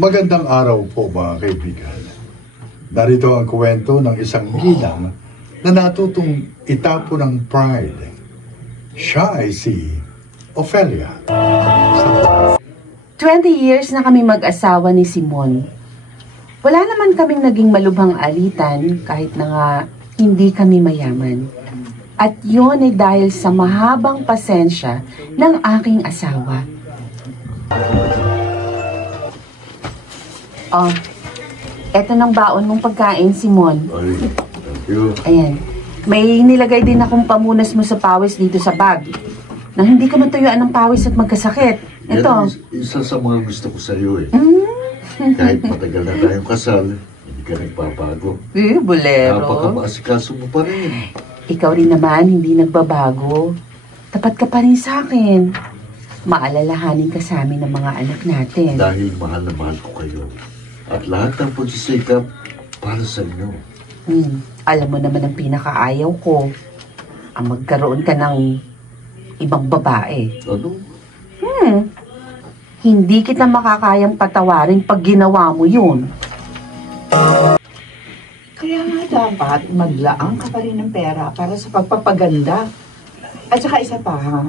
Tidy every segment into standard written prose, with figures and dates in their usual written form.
Magandang araw po mga kaibigan. Narito ang kwento ng isang ginang na natutong itapo ng pride. Siya ay si Ophelia. 20 years na kami mag-asawa ni Simon. Wala naman kaming naging malubhang alitan kahit na nga hindi kami mayaman. At yun ay dahil sa mahabang pasensya ng aking asawa. Oh, eto ng baon mong pagkain, Simon. Ay, thank you. Ayan. May nilagay din akong pamunas mo sa pawis dito sa bag. Nang hindi ka matuyuan ng pawis at magkasakit. Ito. Yan isa sa mga gusto ko sa iyo eh. Kahit matagal na tayong kasal, hindi ka nagpapago. Bolero. Napaka-maasikaso mo pa rin. Ikaw rin naman, hindi nagbabago. Tapat ka pa rin sa akin. Maalalahanin ka sa amin ng mga anak natin. Dahil mahal na mahal ko kayo. At lahat ng pagsisikap para sa inyo. Alam mo naman ang pinakaayaw ko. Ang magkaroon ka ng ibang babae. Ano? Hindi kita makakayang patawarin pag ginawa mo yun. Kaya nga dapat maglaang ka pa rin ng pera para sa pagpapaganda. At saka isa pa ha,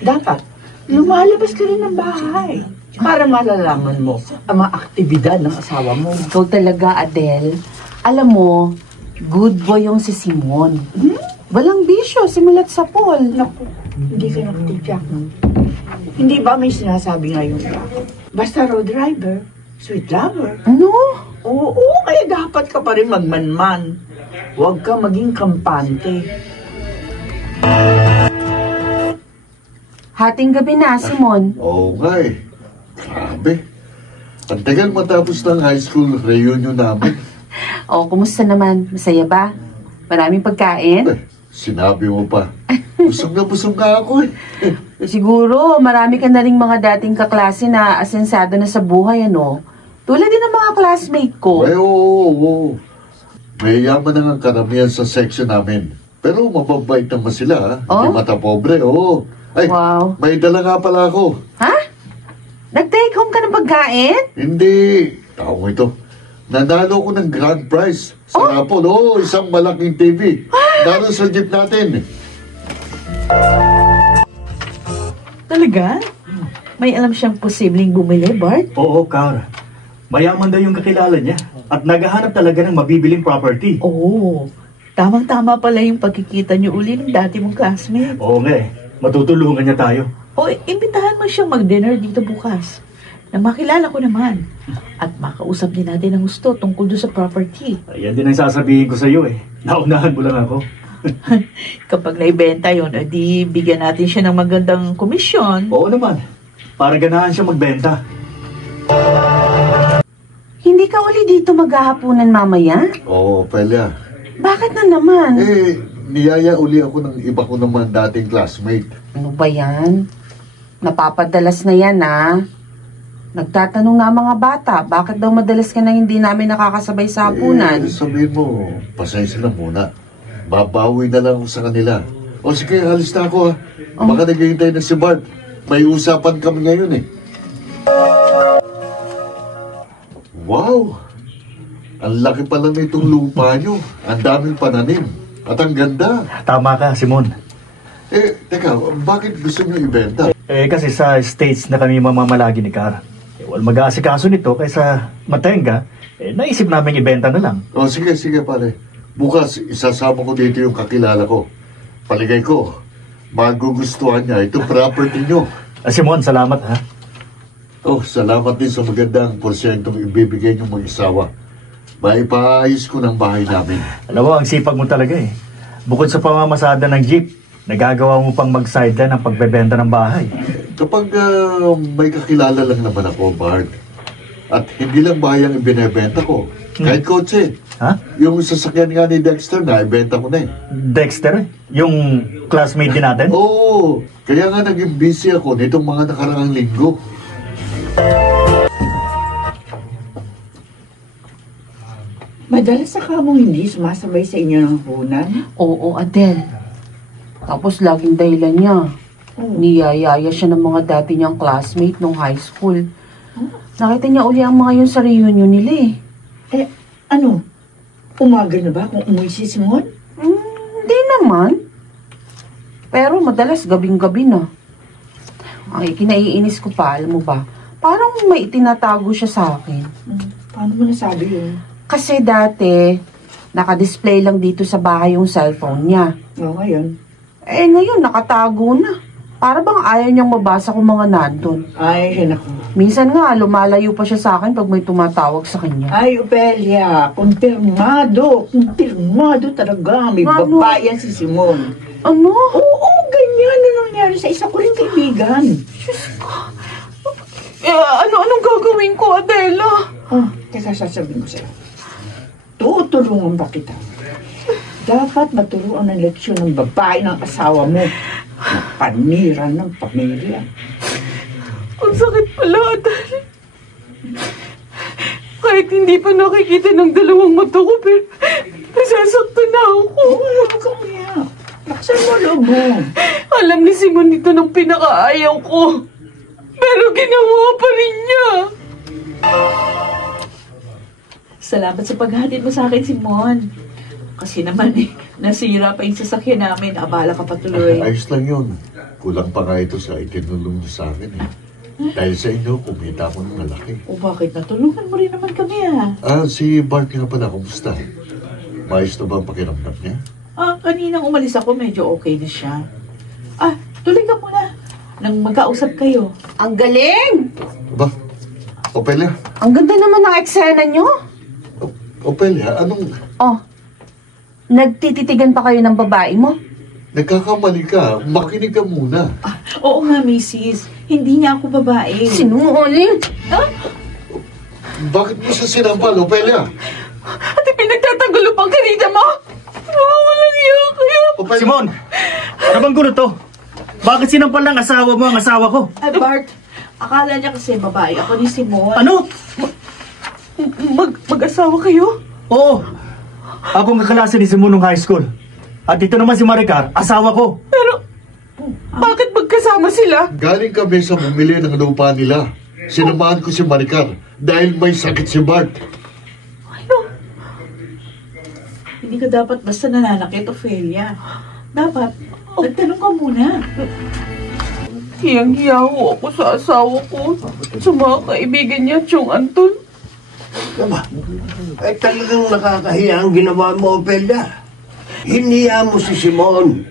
dapat lumalabas ka rin ng bahay para malalaman mo ang mga aktibidad ng asawa mo. Ikaw talaga, Adele. Alam mo, good boy yung si Simon. Walang bisyo, simulat sa Paul. Naku, hindi ka nakatidyak. Hindi ba may sinasabi ngayon? Basta road driver, sweet lover. Ano? Oo, kaya dapat ka pa rin magmanman. Huwag ka maging kampante. Hating gabi na, Simon. Oo nga eh. Grabe. Ang tagal matapos ng high school reunion namin. Kumusta naman? Masaya ba? Maraming pagkain? Sinabi mo pa. Busog nga ako eh. Siguro, marami ka na rin mga dating kaklase na asensado na sa buhay, ano? Tulad din ng mga classmate ko. Ay, oo. May yaman na ang karamihan sa section namin. Pero mababait naman sila, ha? Hindi mata pobre, oo. Ay, wow. May dala nga pala ako. Ha? Nag-take home ka ng pagkain? Hindi. Tao mo ito. Nanalo ko ng grand prize sa Rapol. Oo, isang malaking TV. Lalo sa jeep natin. Talaga? May alam siyang posibleng bumili, Bart? Oo, Car. Mayaman daw yung kakilala niya at naghahanap talaga ng mabibiling property. Oo. Tamang-tama pala yung pagkikita niyo uli ng dati mong classmate. Oo nga eh. Matutulungan niya tayo. O, imbitahan mo siyang mag-dinner dito bukas. Nang makilala ko naman. At makausap din natin ang gusto tungkol doon sa property. Ayan din ang sasabihin ko sa iyo eh. Naunahan mo lang ako. Kapag naibenta yun, edi bigyan natin siya ng magandang komisyon. Oo naman. Para ganahan siya magbenta. Hindi ka uli dito maghahaponan mamaya? Oo, Pelia. Bakit na naman? Niyaya uli ako ng iba ko naman dating classmate. Ano ba yan? Napapadalas na yan, ha? Nagtatanong na mga bata, bakit daw madalas ka na hindi namin nakakasabay sa hapunan? Sabihin mo, pasensya na muna. Babawi na lang ako sa kanila. O sige, halis na ako ha. Baka naghihintay na si Bart. May usapan kami ngayon eh. Wow! Ang laki pala nitong lupa nyo. Ang daming pananim. At ang ganda. Tama ka, Simon. Teka, bakit gusto nyo ibenta? Kasi sa States na kami mamamalagi ni Car. Mag-aasikaso nito kaysa matenga, naisip namin ibenta na lang. O sige pare. Bukas, isasama ko dito yung kakilala ko. Paligay ko, magugustuhan niya itong property nyo. Simon, salamat ha. Salamat din sa magandang porsyentong ibibigay niyong mag-isawa. Maipaayos ko ng bahay namin. Alam mo, ang sipag mo talaga eh. Bukod sa pamamasada ng jeep, nagagawa mo pang mag-sideline ang pagbebenta ng bahay. Kapag may kakilala lang naman ako, Bart, at hindi lang bahay ang ibinebenta ko, kahit kotse. Ha? Yung sasakyan nga ni Dexter na, ibenta ko na eh. Dexter? Yung classmate din natin? Oo, kaya nga naging busy ako nitong mga nakaraang linggo. Madalas sa kamong hindi sumasabay sa inyo ng hapunan? Oo, Adele. Tapos laging dahilan niya. Niyayaya siya ng mga dati niyang classmate nung high school. Nakita niya uli ang mga yun sa reunion nila eh. Eh, ano? Umaga na ba kung umuwi si Simon? Hindi naman. Pero madalas gabing-gabi na. Ay, kinaiinis ko pa, alam mo ba? Parang may itinatago siya sa akin. Paano mo nasabi yun? Kasi dati, nakadisplay lang dito sa bahay yung cellphone niya. Oo, ngayon. Eh, ngayon, nakatago na. Para bang ayaw niyang mabasa kung mga nandun. Ay, naku. Minsan nga, lumalayo pa siya sa akin pag may tumatawag sa kanya. Ay, Opelia, kumpirmado. Kumpirmado talaga. May Ano? babae yan si Simon. Ano? Oo, ganyan. Ano nangyari sa isa ko rin kaibigan? Anong gagawin ko, Adela? Oh, teka, sasabihin ko sa'yo. Tutulungan ba kita? Dapat maturuan ng leksyon ng babae ng asawa mo na panira ng pamilya. Ang sakit pala, Adela. Kahit hindi pa nakikita ng dalawang mata ko, pero nasasaktan na ako. Huwag kang umiyak. Lakasan mo loob mo. Alam ni Simon dito ng pinakaayaw ko. Pero ginawa pa rin niya. Salamat sa paghatid mo sa akin, Simon. Kasi naman nasira pa yung sasakyan namin. Abala ka patuloy. Ayos lang yun. Kulang pa nga ito sa itinulong niyo sa akin eh. Dahil sa inyo, kumita ako ng malaki. O bakit? Natulungan mo rin naman kami Si Bart nga pala, kumusta? Maayos na ba ang pakiramdam niya? Kaninang umalis ako, medyo okay na siya. Tuloy ka muna. Nang magkausap kayo. Ang galing! Ba? Opelia? Ang ganda naman ng eksena niyo. Opelia, anong... Oh, nagtititigan pa kayo ng babae mo? Nagkakamali ka. Makinig ka muna. Oo nga, Mrs. Hindi niya ako babae. Sinungaling! Bakit mo siya sinampal, Opelia? At pinagtatagulo pang kanina mo? Walang iya kayo! Opelia? Simon! Ano bang gulo to? Bakit sinampal ng asawa mo ang asawa ko? Bart, akala niya kasi babae. Ako ni Simon. Ano? Mag-asawa kayo? Oo. Ako ang kaklase ni Simon nung high school. At ito naman si Maricar, asawa ko. Pero, bakit magkasama sila? Galing kami sa bumili ng lupa nila. Sinamahan ko si Maricar dahil may sakit si Bart. Ano? Hindi ka dapat basta nananakit, Ophelia. Dapat, nagtanong ka muna. Hiyang-hiya ako sa asawa ko. Sa mga kaibigan niya, Chong Anton. Aba, ay talagang nakakahiya ang ginawa mo, Opelia. Hiniya mo si Simon.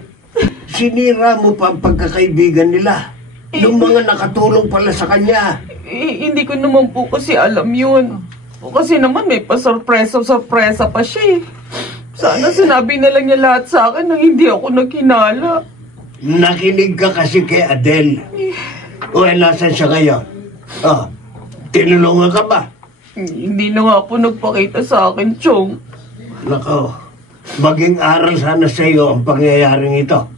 Sinira mo pa ang pagkakaibigan nila. Yung mga nakatulong pala sa kanya. Hindi ko naman po kasi alam yun. Kasi naman may pa-sorpresa pa siya eh. Sana sinabi na lang niya lahat sa akin nang hindi ako naghinala. Nakinig ka kasi kay Adele. O, nasan siya ngayon? Tinulungan ka ba? Hindi na nga po nagpakita sa akin, Chong. Nako, maging aral sana sa iyo ang pangyayaring ito.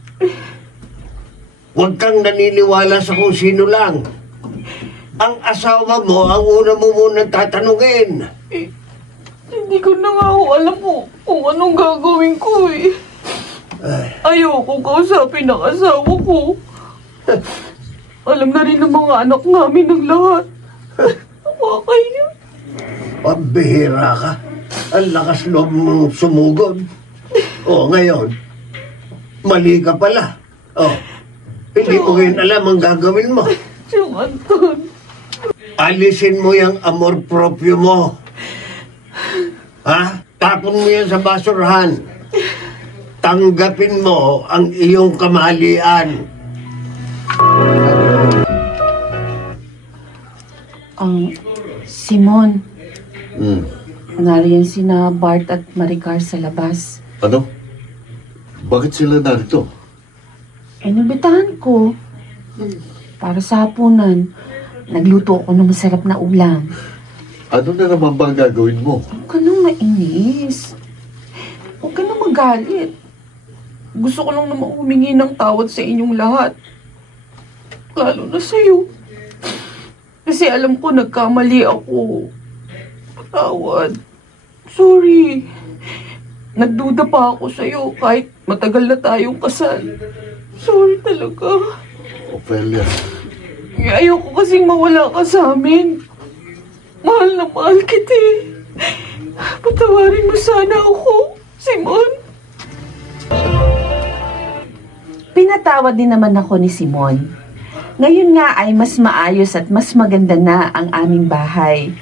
Huwag kang naniniwala sa kung sino lang. Ang asawa mo ang una mo munang tatanungin. Hindi ko na nga ho alam po kung anong gagawin ko eh. Ayoko kausapin ang asawa ko. Alam na rin ng mga anak namin ng lahat. Nakakaya. Pambihira ka. Ang lakas loob mong sumugod. Ngayon, mali ka pala. Hindi mo ngayon alam ang gagawin mo. Chong Anton. Alisin mo yung amor proprio mo. Tapon mo yan sa basurahan. Tanggapin mo ang iyong kamalian. Simon. Nariyan sina Bart at Maricar sa labas. Ano? Bakit sila narito? Nabitahan ko. Para sa hapunan, nagluto ako ng masarap na ulam. Ano na naman ba ang gagawin mo? Huwag ka nang mainis. Huwag ka nang magalit. Gusto ko lang naman humingi ng tawad sa inyong lahat. Lalo na sa'yo. Kasi alam ko nagkamali ako. Patawad. Sorry. Nagduda pa ako sa'yo kahit matagal na tayong kasal. Sorry talaga. Ophelia. Ayoko kasing mawala ka sa amin. Mahal na mahal kita. Patawarin mo sana ako, Simon. Pinatawad din naman ako ni Simon. Ngayon nga ay mas maayos at mas maganda na ang aming bahay.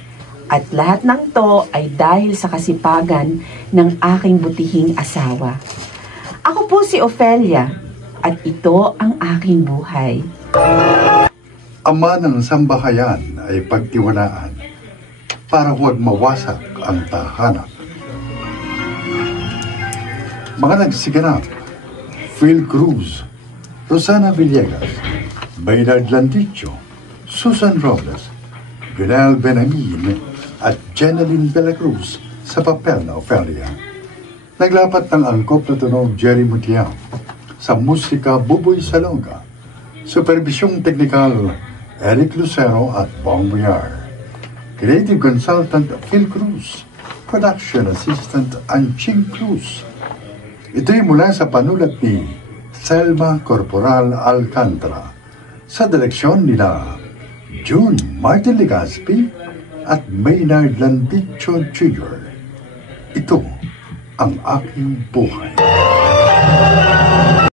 At lahat ng to ay dahil sa kasipagan ng aking butihing asawa. Ako po si Ofelia at ito ang aking buhay. Ama ng sambahayan ay pagtiwalaan para huwag mawasak ang tahanan. Mga nagsiganap, Phil Cruz, Rosana Villegas, Baynard Landicho, Susan Robles, Gunel Benangin at Jeneline Belacruz sa papel na Ofelia. Naglapat ng angkop na tunog Jerry Mutiao, sa musika Buboy Salonga, supervisyong teknikal Eric Lucero at Bong Boyar, creative consultant Phil Cruz, production assistant Anching Cruz. Ito'y mula sa panulat ni Selma Corporal Alcantara sa direksyon nila June Martin Legaspi at Maynard Landicho Jr. Ito ang aking buhay.